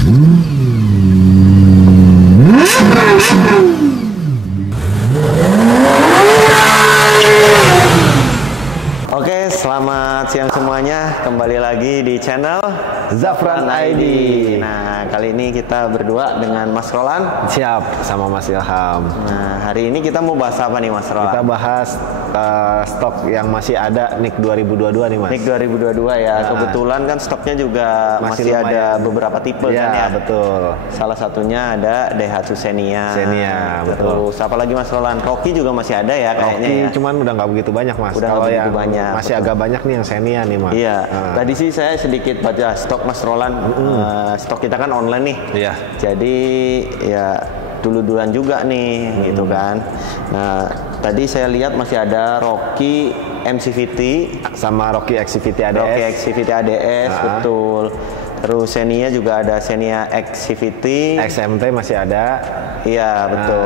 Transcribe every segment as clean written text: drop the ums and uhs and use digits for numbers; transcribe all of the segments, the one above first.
Oke, selamat siang semuanya. Kembali lagi di channel Zafran ID. Nah, kali ini kita berdua dengan Mas Roland. Siap, sama Mas Ilham. Nah, hari ini kita mau bahas apa nih, Mas Roland? Kita bahas stok yang masih ada NIK 2022 nih, Mas. NIK 2022 ya. Nah, kebetulan kan stoknya juga masih ada beberapa tipe ya, kan ya. Betul. Salah satunya ada Daihatsu Xenia. Betul. Terus apa lagi, Mas Roland? Rocky juga masih ada ya kayaknya. Rocky, ya. Cuman udah nggak begitu banyak, Mas. Udah nggak begitu banyak. Masih agak banyak nih yang Xenia nih, Mas. Iya. Tadi sih saya sedikit baca stok Mas Roland. Stok kita kan online nih. Iya. Jadi ya dulu-duluan juga nih, gitu kan. Nah, tadi saya lihat masih ada Rocky MCVT sama Rocky XCVT ADS. Rocky XCVT ADS, betul. Terus Xenia juga ada Xenia XCVT. XMT masih ada. Iya, betul.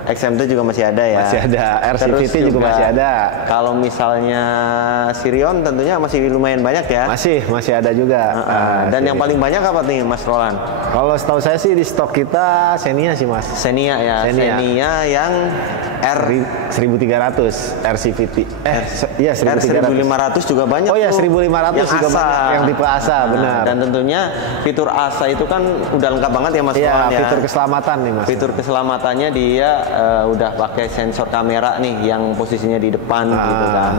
XMT juga masih ada ya. Masih ada. RCVT juga masih ada. Kalau misalnya Sirion tentunya masih lumayan banyak ya. Masih ada juga. Dan yang paling banyak apa nih, Mas Roland? Kalau setahu saya sih di stok kita Xenia sih, Mas. Xenia ya. Xenia yang R 1300 RCVT. Iya, 1500 juga banyak. Oh ya, 1500 yang juga ASA. banyak yang tipe ASA, benar. Dan tentunya fitur ASA itu kan udah lengkap banget ya, Mas Roland ya. Fitur keselamatan nih, Mas. Fitur keselamatannya dia udah pakai sensor kamera nih yang posisinya di depan gitu kan.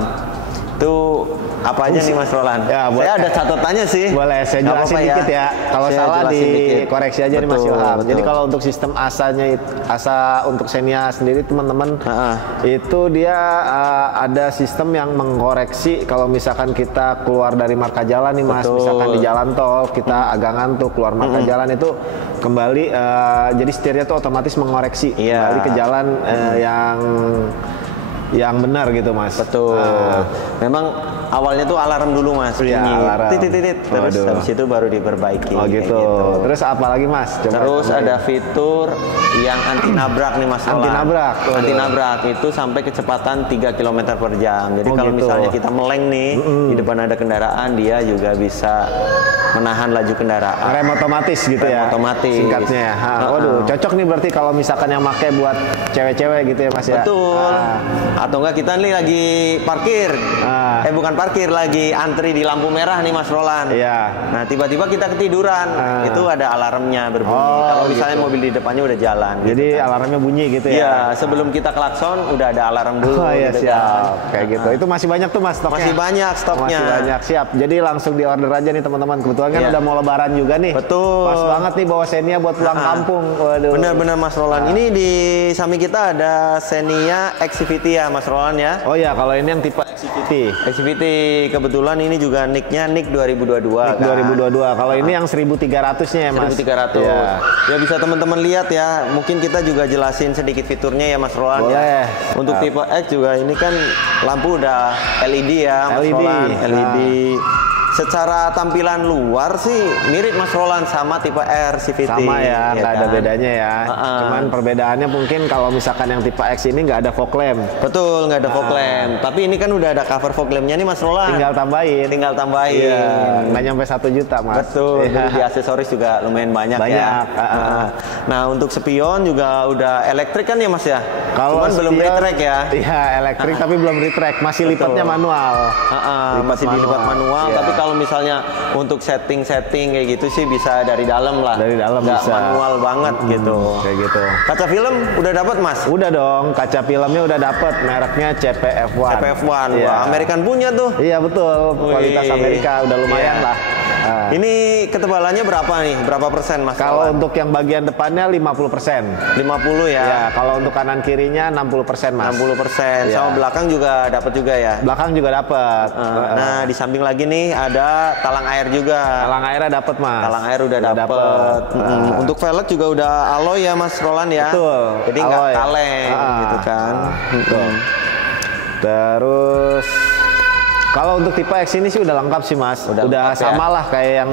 Itu apa aja nih, Mas Roland? Ya, saya ada catatannya sih. Boleh saya jelasin dikit ya. Kalau salah dikoreksi aja nih, Mas Ilham. Jadi kalau untuk sistem ASA-nya, ASA untuk Xenia sendiri teman-teman, itu dia ada sistem yang mengkoreksi kalau misalkan kita keluar dari marka jalan nih, Mas. Misalkan di jalan tol kita agak ngantuk keluar marka jalan itu kembali, jadi setirnya tuh otomatis mengoreksi kembali ke jalan yang benar gitu, Mas. Betul. Memang awalnya tuh alarm dulu, Mas. Iya, alarm. Titit. Terus habis itu baru diperbaiki. Oh gitu. Terus apa lagi, Mas? Terus ada fitur yang anti nabrak nih, Mas. Anti nabrak. Anti nabrak itu sampai kecepatan 3 km per jam. Jadi kalau misalnya kita meleng nih di depan ada kendaraan, dia juga bisa menahan laju kendaraan. Rem otomatis gitu ya. Otomatis. Singkatnya. Waduh, cocok nih berarti kalau misalkan yang pakai buat cewek-cewek gitu ya, Mas ya. Betul. Atau enggak kita nih lagi parkir. Bukan parkir, lagi antri di lampu merah nih, Mas Roland. Iya. Nah, tiba-tiba kita ketiduran. Itu ada alarmnya berbunyi. Kalau misalnya mobil di depannya udah jalan. Jadi gitu kan. alarmnya bunyi gitu ya. Iya, sebelum kita klakson udah ada alarm dulu. Oh iya, gitu siap. kan. Kayak gitu. Itu masih banyak tuh, Mas, stoknya. Masih banyak stoknya. Masih banyak, siap. Jadi langsung di order aja nih, teman-teman. Kebetulan kan udah mau lebaran juga nih. Betul. Pas banget nih bawa Xenia buat pulang kampung. Waduh. Bener-bener, Mas Roland. Ini di samping kita ada Xenia XCVT ya, Mas Roland ya. Oh ya, kalau ini yang tipe XCVT. XCVT kebetulan ini juga NIK-nya NIK 2022 NIK 2022. Kalau ini yang 1300-nya ya, Mas. 1300. Ya bisa teman-teman lihat ya. Mungkin kita juga jelasin sedikit fiturnya ya, Mas Roland. Boleh. Ya. Untuk tipe X juga ini kan lampu udah LED ya, Mas Roland. LED. Secara tampilan luar sih mirip, Mas Roland, sama tipe R CVT. Sama ya, nggak ada bedanya ya. Cuman perbedaannya mungkin kalau misalkan yang tipe X ini nggak ada fog lamp. Betul, nggak ada fog lamp. Tapi ini kan udah ada cover fog lampnya nih, Mas Roland. Tinggal tambahin. Iya. Nggak nyampe 1 juta, Mas. Betul. Jadi di aksesoris juga lumayan banyak ya. Nah, untuk spion juga udah elektrik kan ya, Mas ya? Cuman belum retract ya. Iya, elektrik tapi belum retract. Masih lipatnya manual. Masih dilipat manual. Tapi kalau misalnya untuk setting kayak gitu sih bisa dari dalam lah. Dari dalam bisa. Manual banget gitu. Kayak gitu. Kaca film udah dapat, Mas? Udah dong, kaca filmnya udah dapat. Mereknya CPF1. CPF1. Wah, American punya tuh. Iya, betul. Kualitas Amerika udah lumayan lah. Ini ketebalannya berapa nih? Berapa persen, Mas? Kalau untuk yang bagian depannya 50%. 50 ya? Ya, kalau untuk kanan kirinya 60%, Mas. 60%. Sama belakang juga dapat juga ya? Belakang juga dapat. Nah, di samping lagi nih ada talang air juga. Talang airnya dapat, Mas. Talang air udah dapat. Untuk velg juga udah alloy ya, Mas Roland ya? Betul. Jadi nggak kaleng gitu kan. Betul. Terus kalau untuk tipe X ini sih udah lengkap sih, Mas. Udah sama lah kayak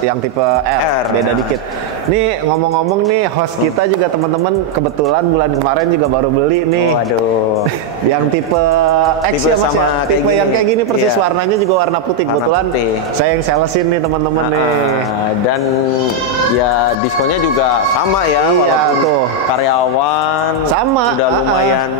yang tipe R. Beda dikit. Nih ngomong-ngomong nih, host kita juga teman-teman kebetulan bulan kemarin juga baru beli nih. Waduh. Yang tipe X ya Mas ya? Tipe yang kayak gini persis, warnanya juga warna putih. Kebetulan saya yang salesin nih teman-teman nih. Dan ya diskonnya juga sama ya, walaupun tuh karyawan sama udah lumayan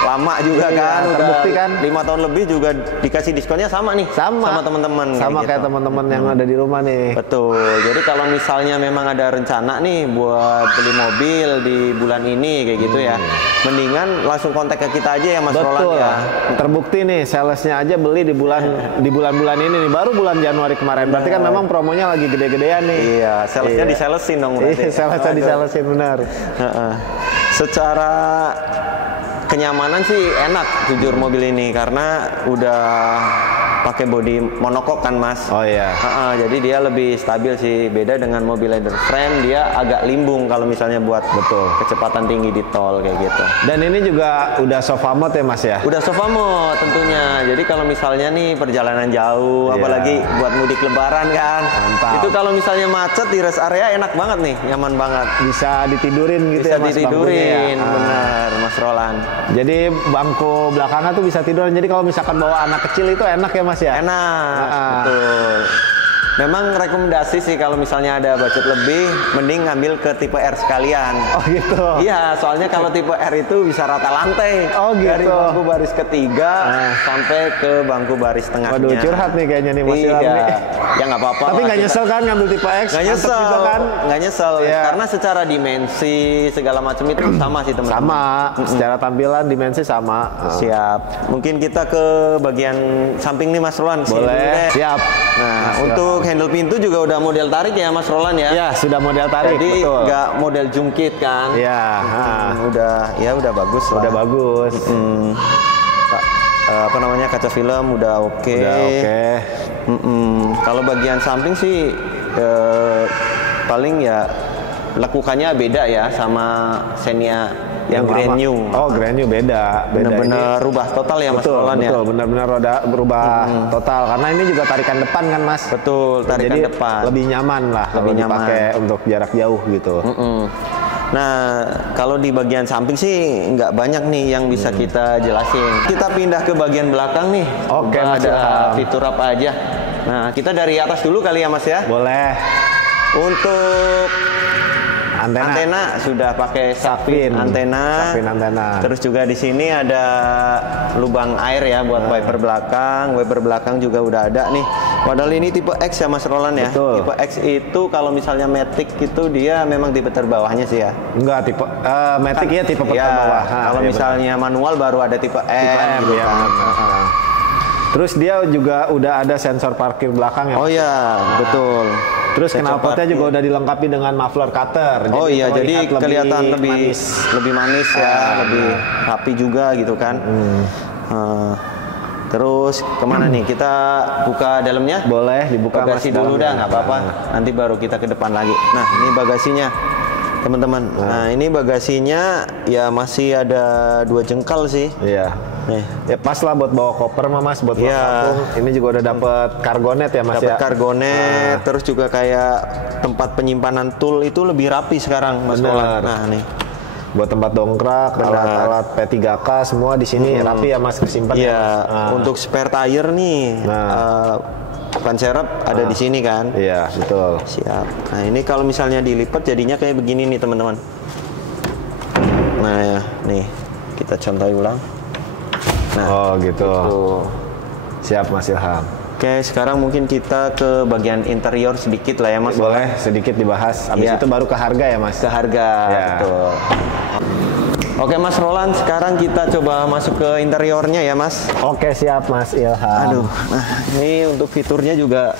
lama juga kan, terbukti kan 5 tahun lebih juga dikasih diskonnya sama nih, sama teman-teman, sama kayak teman-teman yang ada di rumah nih. Betul. Jadi kalau misalnya memang ada rencana nih buat beli mobil di bulan ini kayak gitu ya, mendingan langsung kontak ke kita aja ya Mas Roland ya. Terbukti nih salesnya aja beli di bulan-bulan ini nih, baru bulan Januari kemarin. Berarti kan memang promonya lagi gede-gedean nih. Iya, salesnya disalesin dong berarti. Iya, salesnya disalesin benar. Secara kenyamanan sih enak jujur mobil ini karena udah pakai bodi monokok kan Mas. Oh iya. Jadi dia lebih stabil sih, beda dengan mobil leather frame, dia agak limbung kalau misalnya buat kecepatan tinggi di tol kayak gitu. Dan ini juga udah sofa mode ya Mas ya? Udah sofa mode tentunya. Jadi kalau misalnya nih perjalanan jauh, apalagi buat mudik lebaran kan. Mantap. Itu kalau misalnya macet di rest area enak banget nih, nyaman banget. Bisa ditidurin gitu ya Mas. Bisa ditidurin, benar Mas Roland. Jadi bangku belakangnya tuh bisa tiduran. Jadi kalau misalkan bawa anak kecil itu enak ya Mas ya? Enak, betul. Memang rekomendasi sih kalau misalnya ada budget lebih, mending ngambil ke tipe R sekalian. Oh gitu? Iya, soalnya kalau tipe R itu bisa rata lantai. Oh gitu? Dari bangku baris ketiga sampai ke bangku baris tengahnya. Waduh, curhat nih kayaknya nih Mas Ilham nih. Ya nggak apa-apa. Tapi nggak nyesel kan ngambil tipe X? Nggak nyesel kan? Nggak nyesel, karena secara dimensi segala macam itu sama sih teman-teman. Sama, secara tampilan dimensi sama. Siap. Mungkin kita ke bagian samping nih Mas Roland. Boleh. Siap. Nah, untuk handle pintu juga udah model tarik ya Mas Roland ya? Ya, sudah model tarik. Jadi nggak model jungkit kan? Ya. Udah bagus lah. Udah bagus. Apa namanya, kaca film udah oke. Kalau bagian samping sih paling ya lekukannya beda ya sama Xenia yang brand new. Oh, brand new beda. Bener-bener rubah total ya Mas Roland ya? Betul, bener-bener berubah total. Karena ini juga tarikan depan kan Mas? Betul, tarikan jadi depan. Lebih nyaman lah kalau dipakai untuk jarak jauh gitu. Nah, kalau di bagian samping sih nggak banyak nih yang bisa kita jelasin. Kita pindah ke bagian belakang nih. Oke, ada fitur apa aja. Nah, kita dari atas dulu kali ya Mas ya? Boleh. Untuk antena sudah pakai Sakvin antena. Terus juga di sini ada lubang air ya buat wiper belakang. Wiper belakang juga udah ada nih. Padahal ini tipe X ya Mas Roland ya. Betul. Tipe X itu kalau misalnya Matic itu dia memang tipe terbawahnya sih ya. Enggak, tipe Matic ya tipe terbawah. Kalau misalnya manual baru ada tipe M gitu kan. Terus dia juga udah ada sensor parkir belakang ya. Oh iya, betul. Terus knalpotnya juga udah dilengkapi dengan muffler cutter. Oh iya, jadi kelihatan lebih manis ya, lebih rapi juga gitu kan. Terus kemana nih? Kita buka dalamnya? Boleh dibuka bagasi dulu dah, nggak apa-apa. Nanti baru kita ke depan lagi. Nah, ini bagasinya, teman-teman. Nah, ini bagasinya ya masih ada 2 jengkal sih. Iya. Nih. Ya pas lah buat bawa koper Mas, buat bawa karung. Ini juga udah dapet kargonet ya Mas ya. Dapat kargonet, terus juga kayak tempat penyimpanan tool itu lebih rapi sekarang Mas Roland. Nah, nih. Buat tempat dongkrak, alat-alat P3K semua di sini rapi ya Mas, kesimpan. Iya, untuk spare tire nih. Ban serep ada di sini kan? Iya, betul. Siap. Nah, ini kalau misalnya dilipat jadinya kayak begini nih, teman-teman. Nah, ya, nih. Kita contohin ulang. Nah, oh, gitu. Siap Mas Ilham. Oke, sekarang mungkin kita ke bagian interior sedikit lah ya Mas. Boleh sedikit dibahas. Habis itu baru ke harga ya Mas. Ke harga, betul. Oke Mas Roland, sekarang kita coba masuk ke interiornya ya Mas. Oke, siap Mas Ilham. Aduh, nah ini untuk fiturnya juga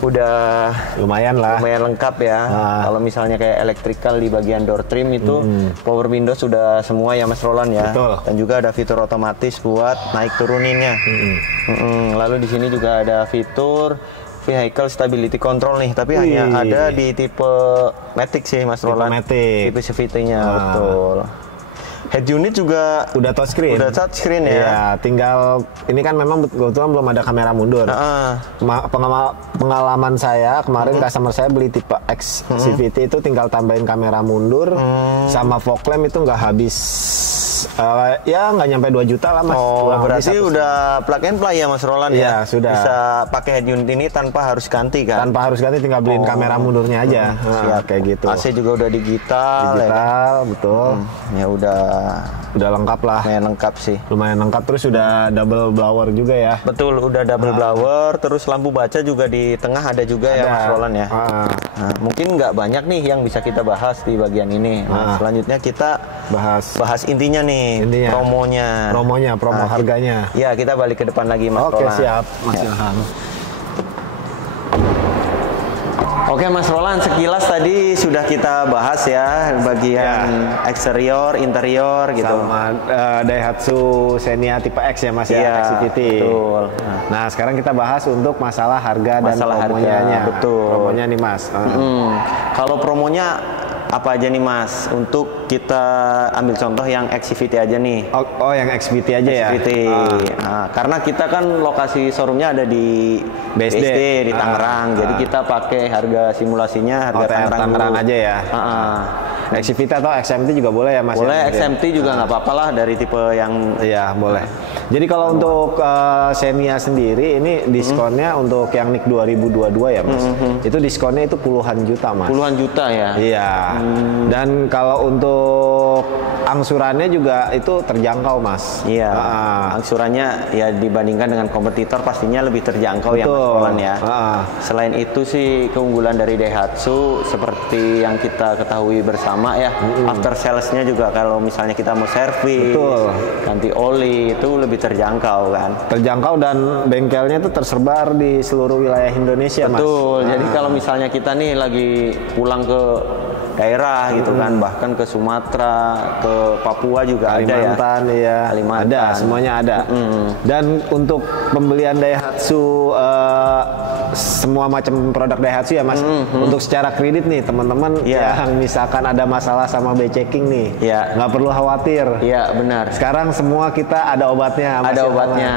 udah lumayan lengkap ya. Kalau misalnya kayak electrical di bagian door trim itu power windows sudah semua ya Mas Roland ya. Betul. Dan juga ada fitur otomatis buat naik turuninnya. Lalu di sini juga ada fitur vehicle stability control nih, tapi hanya ada di tipe Matic sih Mas Roland. Matic. Tipe CVT-nya betul. Head unit juga udah touchscreen. Udah touchscreen ya. Iya, tinggal ini kan memang kebetulan belum ada kamera mundur. Pengalaman saya kemarin customer saya beli tipe X CVT itu tinggal tambahin kamera mundur sama fog lamp itu nggak habis ya nggak nyampe 2 juta lah Mas. Berarti udah plug and play ya Mas Roland ya? Sudah. Bisa pakai head unit ini tanpa harus ganti kan? Tanpa harus ganti, tinggal beliin kamera mundurnya aja. Siap. Kayak gitu. AC juga udah digital ya? Betul. Ya udah lengkap lah. Lengkap sih. Lumayan lengkap, terus udah double blower juga ya. Betul, udah double blower, terus lampu baca juga di tengah ada juga ya Mas Roland ya. Nah, mungkin nggak banyak nih yang bisa kita bahas di bagian ini. Nah, selanjutnya kita bahas intinya nih, promonya, harganya. Ya, kita balik ke depan lagi Mas Roland. Oke, siap Mas Ilham. Oke Mas Roland, sekilas tadi sudah kita bahas ya bagian eksterior, interior gitu. Sama Daihatsu Xenia tipe X ya Mas ya, XCVT. Betul. Nah sekarang kita bahas untuk masalah harga dan promonya. Betul. Promonya nih Mas. Kalau promonya apa aja nih Mas? Untuk kita ambil contoh yang XCVT aja nih. Oh yang XCVT aja XCVT. Ya? Nah, karena kita kan lokasi showroomnya ada di BSD di Tangerang. Jadi kita pakai harga simulasinya harga Tangerang aja ya. XCVT atau XMT juga boleh ya Mas? Boleh, XMT juga nggak apa-apa lah dari tipe yang... Iya boleh. Jadi kalau untuk Xenia sendiri ini diskonnya untuk yang NIK 2022 ya Mas? Itu diskonnya itu puluhan juta Mas. Puluhan juta ya? Iya. Dan kalau untuk angsurannya juga itu terjangkau Mas. Iya. Angsurannya ya dibandingkan dengan kompetitor pastinya lebih terjangkau ya Mas Roland ya. Selain itu sih keunggulan dari Daihatsu seperti yang kita ketahui bersama ya. After salesnya juga kalau misalnya kita mau servis, ganti oli itu lebih terjangkau kan. Terjangkau dan bengkelnya itu tersebar di seluruh wilayah Indonesia Mas. Betul. Jadi kalau misalnya kita nih lagi pulang ke daerah gitu kan, bahkan ke Sumatera, ke Papua juga Kalimantan, ada ya. Kalimantan. Ada, semuanya ada. Dan untuk pembelian Daihatsu semua macam produk Daihatsu ya Mas. Untuk secara kredit nih teman-teman yang misalkan ada masalah sama B-checking nih, nggak perlu khawatir. Iya benar. Sekarang semua kita ada obatnya. Mas, ada obatnya.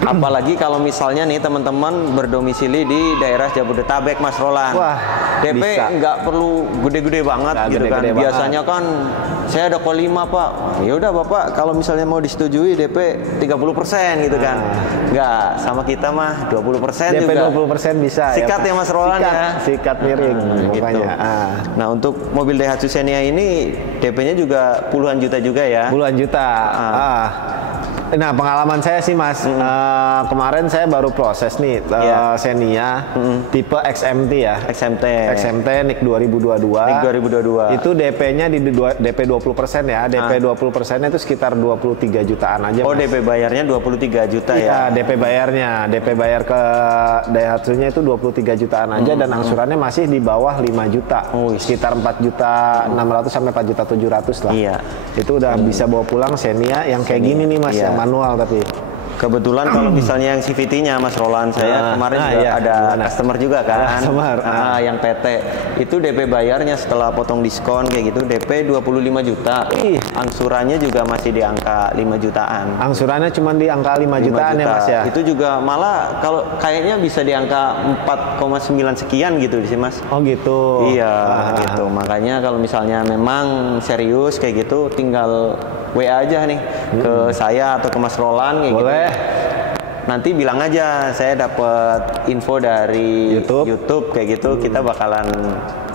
Apalagi kalau misalnya nih teman-teman berdomisili di daerah Jabodetabek Mas Roland. Wah, DP nggak perlu gede-gede banget gitu kan. Biasanya kan saya ada call 5 Pak. Ya udah Bapak kalau misalnya mau disetujui DP 30% gitu kan. Nggak, sama kita mah 20% DP juga. 20% bisa. Sikat ya Mas Roland ya. Sikat miring gitu. Nah untuk mobil Daihatsu Xenia ini DP-nya juga puluhan juta juga ya. Puluhan juta. Nah pengalaman saya sih Mas, kemarin saya baru proses nih Xenia tipe XMT ya. XMT NIK 2022. NIK 2022. Itu DP-nya di DP 20% ya. DP 20%-nya itu sekitar 23 jutaan aja. Oh Mas. DP bayarnya 23 juta ya? DP bayarnya. DP bayar ke Daihatsu-nya itu 23 jutaan aja dan angsurannya masih di bawah 5 juta. Sekitar 4 juta 600 sampai 4 juta 700 lah. Iya. Itu udah bisa bawa pulang Xenia yang kayak gini nih Mas, yang manual tapi. Kebetulan kalau misalnya yang CVT-nya Mas Roland, saya kemarin juga ada customer juga kan, yang PT itu DP bayarnya setelah potong diskon kayak gitu DP 25 juta, angsurannya juga masih di angka 5 jutaan. Angsurannya cuma di angka 5 jutaan ya Mas ya? Itu juga malah kalau kayaknya bisa di angka 4,9 sekian gitu sih Mas. Oh gitu? Iya gitu, makanya kalau misalnya memang serius kayak gitu tinggal WA aja nih ke saya atau ke Mas Roland kayak boleh. Gitu. Nanti bilang aja saya dapat info dari YouTube kayak gitu, kita bakalan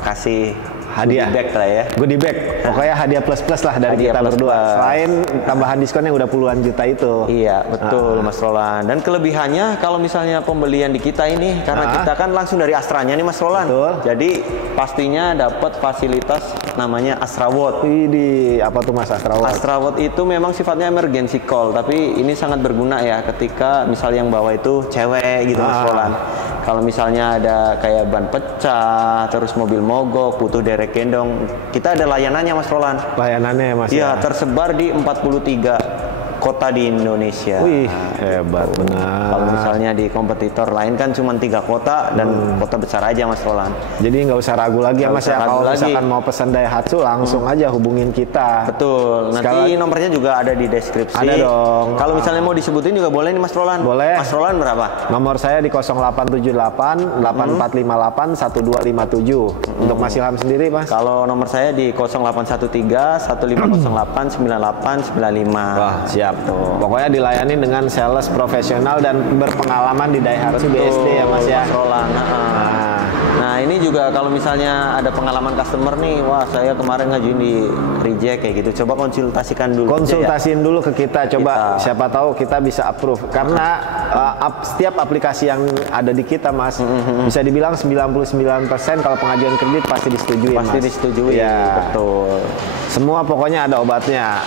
kasih hadiah goodie bag lah ya. Goodie bag. Pokoknya hadiah plus lah dari kita berdua. Selain tambahan diskon yang udah puluhan juta itu. Iya, betul Mas Roland. Dan kelebihannya kalau misalnya pembelian di kita ini karena kita kan langsung dari Astranya nih Mas Roland. Betul. Jadi pastinya dapat fasilitas namanya Astra Watch. Widih, apa tuh Mas Astra Watch? Astra Watch itu memang sifatnya emergency call, tapi ini sangat berguna ya ketika misalnya yang bawa itu cewek gitu Mas Roland. Kalau misalnya ada kayak ban pecah, terus mobil mogok, butuh derek gendong, kita ada layanannya Mas Roland. Layanannya Mas ya? Tersebar di 43 kota di Indonesia. Wih, hebat benar. Kalau misalnya di kompetitor lain kan cuma 3 kota dan kota besar aja Mas Roland. Jadi nggak usah ragu lagi ya Mas ya, kalau misalkan mau pesan Daihatsu langsung aja hubungin kita. Betul. Nanti nomornya juga ada di deskripsi. Ada dong. Kalau misalnya mau disebutin juga boleh nih Mas Roland. Boleh. Mas Roland berapa? Nomor saya di 0878 8458 1257. Untuk Mas Ilham sendiri Mas? Kalau nomor saya di 0813 1508 9895. Wah, siap tuh. Pokoknya dilayani dengan sales profesional dan berpengalaman di Daihatsu BSD ya Mas ya. Mas Roland. Nah ini juga kalau misalnya ada pengalaman customer nih, wah saya kemarin ngajuin di reject kayak gitu. Coba konsultasikan dulu. Konsultasiin dulu ke kita, coba siapa tahu kita bisa approve. Karena setiap aplikasi yang ada di kita Mas, bisa dibilang 99% kalau pengajuan kredit pasti disetujui. Pasti disetujui, ya. Betul. Semua pokoknya ada obatnya.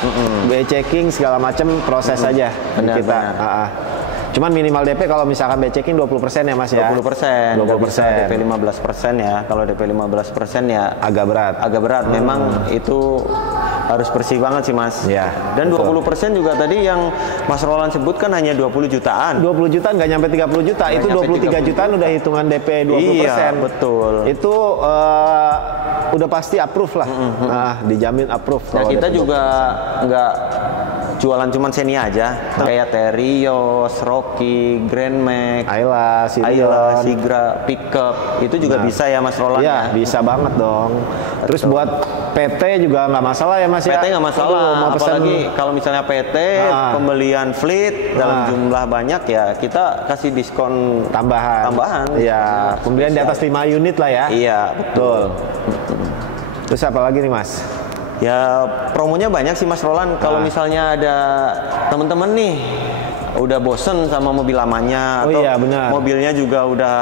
BE checking segala macam proses aja di kita. Cuman minimal DP kalau misalkan BE checking 20% ya Mas ya. 20%. 20%. DP 15% ya. Kalau DP 15% ya agak berat. Agak berat. Memang itu harus bersih banget sih Mas. Ya. Dan 20% juga tadi yang Mas Roland sebutkan hanya 20 jutaan. 20 juta nggak nyampe 30 juta. Itu 23 jutaan udah hitungan DP 20%. Iya, betul. Itu udah pasti approve lah. Dijamin approve. Nah, kita juga nggak jualan cuman Xenia aja, kayak Terios, Rocky, Grand Max, Ayla, Sigra, Pickup, itu juga bisa ya Mas Roland? Iya, bisa banget dong. Terus buat PT juga nggak masalah ya Mas ya? PT nggak masalah, apalagi kalau misalnya PT, pembelian fleet dalam jumlah banyak ya, kita kasih diskon tambahan. Iya, pembelian di atas 5 unit lah ya? Iya, betul. Terus apa lagi nih Mas? Ya promonya banyak sih Mas Roland. Kalau misalnya ada temen-temen nih udah bosen sama mobil lamanya atau mobilnya juga udah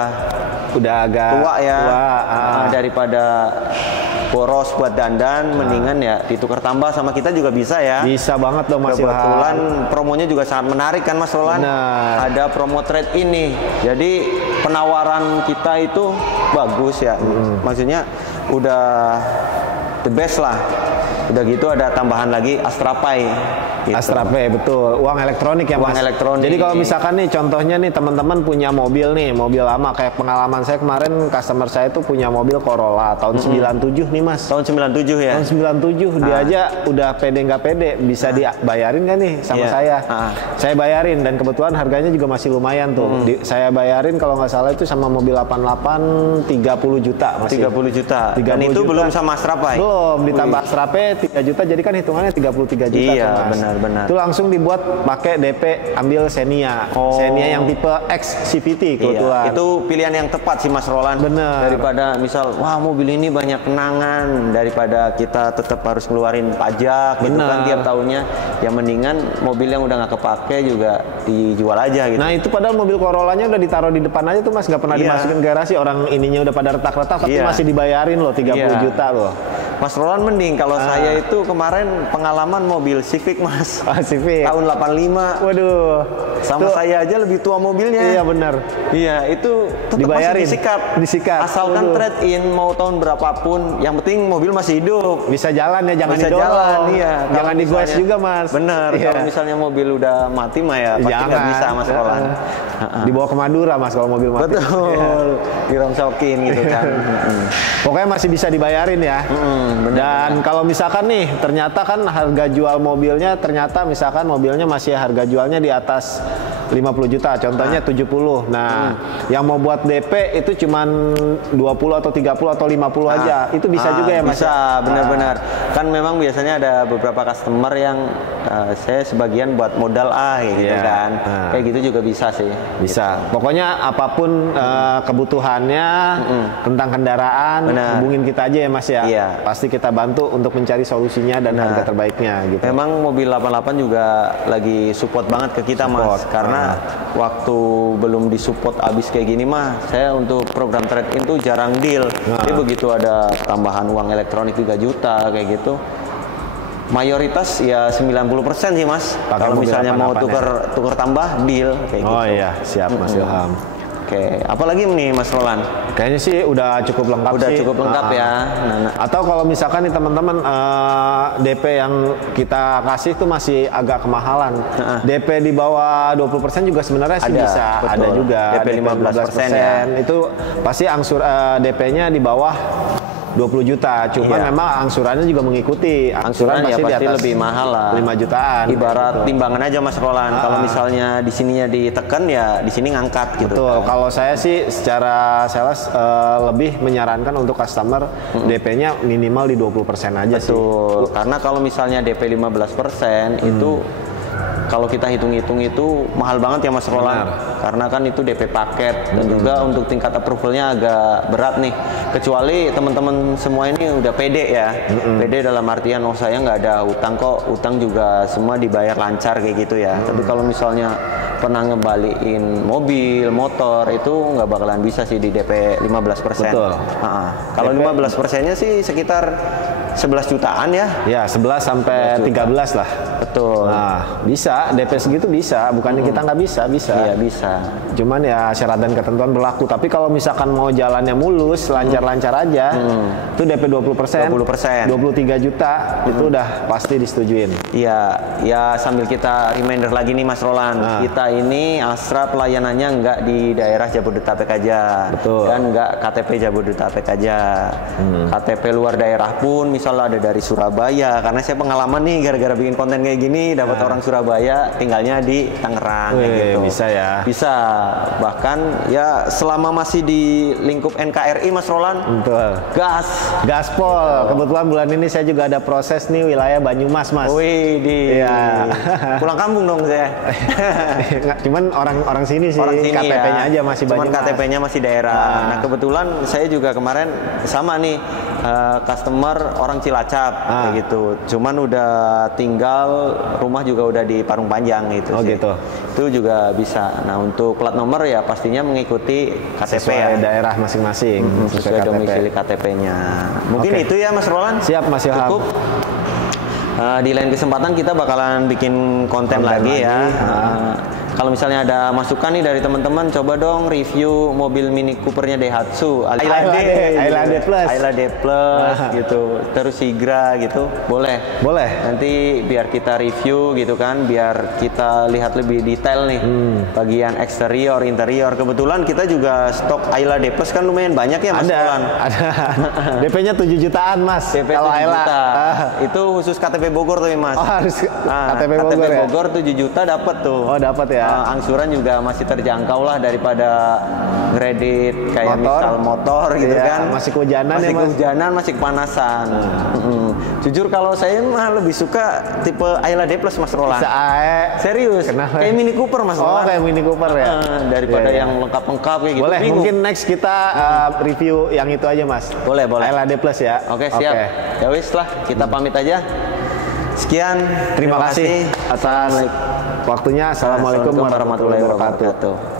agak tua ya, daripada boros buat dandan, mendingan ya ditukar tambah sama kita juga bisa ya. Bisa banget dong Mas. Kebetulan promonya juga sangat menarik kan Mas Roland. Ada promo trade ini, jadi penawaran kita itu bagus ya. Maksudnya udah the best lah. Udah gitu ada tambahan lagi Astra Pay. Gitu. Astra Pay, betul. Uang elektronik ya Mas. Uang elektronik. Jadi kalau misalkan nih contohnya nih teman-teman punya mobil nih, mobil lama kayak pengalaman saya kemarin, customer saya tuh punya mobil Corolla tahun 97 nih Mas. Tahun 97 ya? Tahun 97 dia aja udah pede nggak pede, bisa dibayarin kan nih sama saya. Saya bayarin dan kebetulan harganya juga masih lumayan tuh. Saya bayarin kalau nggak salah itu sama mobil 88 30 juta masih. 30 juta. Dan itu juta. Belum sama Astra Pay? Belum, ditambah Astra Pay 3 juta, jadi kan hitungannya 33 juta. Iya, benar-benar. Itu langsung dibuat pakai DP ambil Xenia. Xenia yang tipe X CVT kebetulan. Iya, itu pilihan yang tepat sih Mas Roland. Bener. Daripada misal, wah mobil ini banyak kenangan, daripada kita tetap harus ngeluarin pajak gitu kan tiap tahunnya. Yang mendingan mobil yang udah nggak kepake juga dijual aja gitu. Nah itu padahal mobil Corollanya udah ditaruh di depan aja tuh Mas, nggak pernah dimasukin garasi. Orang ininya udah pada retak-retak tapi masih dibayarin loh 30 juta loh. Mas Roland mending kalau saya itu kemarin pengalaman mobil Civic Mas. Civic. Tahun 85. Waduh. Sama saya aja lebih tua mobilnya. Iya benar. Iya itu tetap dibayarin. Masih disikat. Asalkan trade in mau tahun berapapun, yang penting mobil masih hidup. Bisa jalan ya, jangan bisa didorong. Jalan, iya. Jangan digoes juga Mas. Bener. Kalau misalnya mobil udah mati mah ya pasti nggak bisa Mas Roland. Dibawa ke Madura Mas kalau mobil mati. Betul. Dirongsokin gitu kan. Pokoknya masih bisa dibayarin ya. Dan kalau misalkan nih ternyata kan harga jual mobilnya ternyata misalkan mobilnya masih harga jualnya di atas 50 juta, contohnya 70. Nah, yang mau buat DP itu cuman 20 atau 30 atau 50 aja. Itu bisa juga ya Mas? Bisa, benar-benar. Kan memang biasanya ada beberapa customer yang saya sebagian buat modal gitu kan. Kayak gitu juga bisa sih. Bisa. Gitu. Pokoknya apapun kebutuhannya tentang kendaraan, hubungin kita aja ya Mas ya. Iya. Pasti kita bantu untuk mencari solusinya dan harga terbaiknya gitu. Memang mobil 88 juga lagi support banget ke kita Mas, karena waktu belum disupport abis kayak gini mah, saya untuk program trade-in tuh jarang deal. Jadi begitu ada tambahan uang elektronik 3 juta kayak gitu, mayoritas ya 90% sih Mas. Kalau misalnya mau tuker tambah deal kayak gitu. Oh iya, siap Mas Ilham. Oke. Apalagi nih Mas Roland? Kayaknya sih udah cukup lengkap sih. Udah cukup lengkap ya. Atau kalau misalkan nih teman-teman DP yang kita kasih itu masih agak kemahalan. DP di bawah 20% juga sebenarnya sih bisa. Betul. Ada juga. DP 15% ya. Itu pasti angsur DP-nya di bawah 20 juta, cuman memang angsurannya juga mengikuti. Angsuran ya pasti lebih mahal lah. 5 jutaan. Ibarat timbangan aja Mas Roland. Kalau misalnya di sininya ditekan ya di sini ngangkat gitu. Betul. Kalau saya sih secara sales lebih menyarankan untuk customer DP-nya minimal di 20% aja sih. Betul. Karena kalau misalnya DP 15% itu kalau kita hitung-hitung itu mahal banget ya Mas Roland. Karena kan itu DP paket dan juga untuk tingkat approval-nya agak berat nih. Kecuali teman-teman semua ini udah pede ya. Pede dalam artian oh saya nggak ada utang kok. Utang juga semua dibayar lancar kayak gitu ya. Tapi kalau misalnya pernah ngebalikin mobil, motor itu nggak bakalan bisa sih di DP 15%. Betul. Kalau 15%-nya sih sekitar 11 jutaan ya. Ya, 11 sampai 13 lah. Betul. Nah, bisa DP segitu bisa, bukannya kita nggak bisa, bisa. Iya, bisa. Cuman ya syarat dan ketentuan berlaku. Tapi kalau misalkan mau jalannya mulus, lancar-lancar aja, itu DP 20%, 23 juta, itu udah pasti disetujuin. Iya, ya sambil kita reminder lagi nih Mas Roland, kita ini Astra pelayanannya nggak di daerah Jabodetabek aja. Betul. Dan nggak KTP Jabodetabek aja. KTP luar daerah pun misalnya ada dari Surabaya, karena saya pengalaman nih gara-gara bikin konten kayak gini dapat orang Surabaya tinggalnya di Tangerang gitu. Bisa ya. Bisa. Bahkan ya selama masih di lingkup NKRI Mas Roland. Betul. Gas. Gaspol. Kebetulan bulan ini saya juga ada proses nih wilayah Banyumas, Mas. Wih, iya. Pulang kampung dong saya. Cuman orang sini sih. Orang sini KTP-nya aja masih Banyumas. Cuman KTP-nya masih daerah. Nah kebetulan saya juga kemarin sama nih customer orang Cilacap kayak gitu. Cuman udah tinggal rumah juga udah di Parung Panjang gitu. Oh sih. gitu. Itu juga bisa. Nah untuk plat nomor ya pastinya mengikuti KTP sesuai daerah masing-masing. Sesuai domisili KTP-nya. Mungkin itu ya Mas Roland. Siap Mas Ilham. Cukup. Di lain kesempatan kita bakalan bikin konten lagi ya. Kalau misalnya ada masukan nih dari teman-teman, coba dong review mobil Mini Coopernya Daihatsu Ayla D Plus. Ayla D Plus gitu. Terus Sigra gitu. Boleh. Boleh. Nanti biar kita review gitu kan, biar kita lihat lebih detail nih. Bagian eksterior, interior. Kebetulan kita juga stok Ayla D Plus kan lumayan banyak ya Mas Roland. Ada. DP-nya 7 jutaan Mas. DP kalau 7 Ayla. juta. Itu khusus KTP Bogor tuh Mas. Oh harus KTP Bogor KTP ya? Bogor 7 juta dapat tuh. Oh dapat ya. Angsuran juga masih terjangkau lah daripada kredit kayak misal motor gitu kan. Masih kehujanan masih ya Mas. kehujanan, masih kepanasan. Jujur kalau saya mah lebih suka tipe Ayla D Plus Mas Roland. Serius. Kenapa? Kayak Mini Cooper Mas Roland. Oh kayak Mini Cooper ya. Daripada yang lengkap-lengkap kayak gitu. Boleh. Bingung. Mungkin next kita review yang itu aja Mas. Boleh. Ayla D Plus ya. Oke siap. Ya wis lah kita pamit aja. Sekian, terima kasih atas waktunya. Assalamualaikum warahmatullahi wabarakatuh.